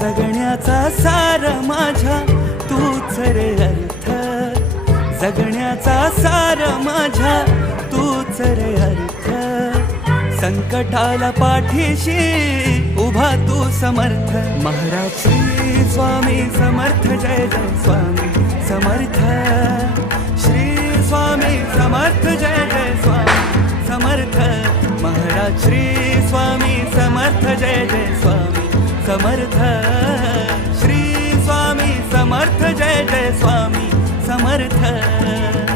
जगण्याचा सार माझ्या तूच रे अर्थ, जगण्याचा सार माझ्या तूच रे अर्थ. संकटाला पाठीशी उभा तू समर्थ. महाराज श्री स्वामी समर्थ, जय जय स्वामी समर्थ. श्री स्वामी समर्थ, जय जय स्वामी समर्थ. महाराज श्री स्वामी समर्थ, जय जय स्वामी समर्थ. श्री स्वामी समर्थ, जय जय स्वामी समर्थ.